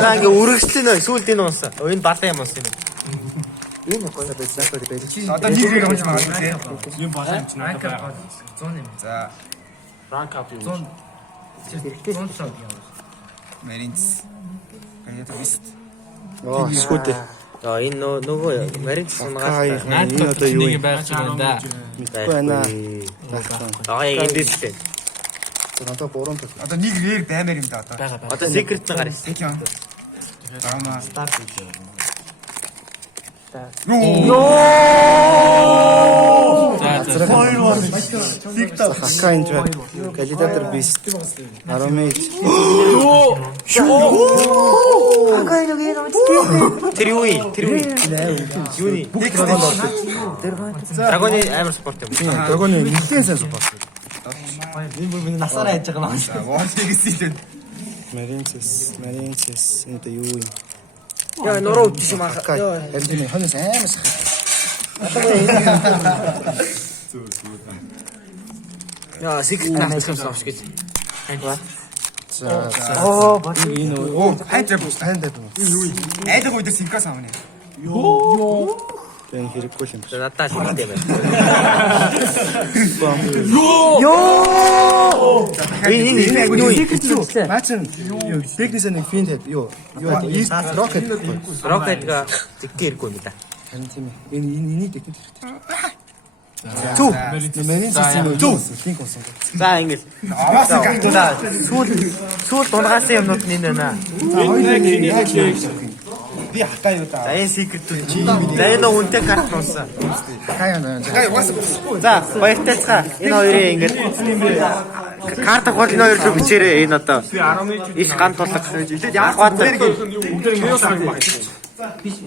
За ингээ үргэлжлэн нөө сүүлд энэ унсан. Энэ балан юм унсан. Энэ гоё байсан байх. Одоо нэг нэг хамж магадгүй тийм. Юм балан юм чинь одоо 100 юм. За, Ранк ап юм. 100 сая юм. Marines. Кайято бист. Оо, скүүтэй. Энэ нөгөө маринч сунгаа. Энэ одоо юу юм? байх юм да. Байна. Энэ дэвтэй. Одоо борон тоо. Одоо нэг рээр баймаар юм да одоо. Бага. Одоо секрет нь гарна. Тийм. Дарамаа. Старт хийж байгаа. Хакайн жаа. Калидатор бист. Аромейт. Тэр юу юм? Юуны? Драгоны амар спорт юм. Драгоны нэгэн сайн спорт. Энэ бүр миний насаараа яаж байгаа юм. За, воолыг хийсэн. Маринчес. Энэ юу юм? Яа, нуруу үтсэн маа. Харин хонос амар сах. Яа, секрет наачсан авч гэж. За. Энэ Оо, хайтраа бус. хайндаа. Айдаг үедээ синкас аавна. Энэ хэрэггүй юм. Надад л хэрэгтэй байна. Энэ юу юм? Мачин юу фикнес нэг финт юу рокет Рокетга зикгээргүй юм да. харин тийм ээ энэ энийг дэхтэй хэрэгтэй Зүг. мэнийн систем юу финк болсон За ингээл. Аваасан гахтуулаа. Сүүл дунгасан юмнууд нь энэ байна. Би хакаа юу да. За энэ секрет үү? За энэ үнтэй карт нуусан. хаяа Хакаа угаас. За баяртайцгаа энэ хоёрын ингээд карт гол энэ хоёр руу бичээрэй энэ одоо. Иш ган тулах. Ахват. Бүгд юм юу сайн баг. Биш.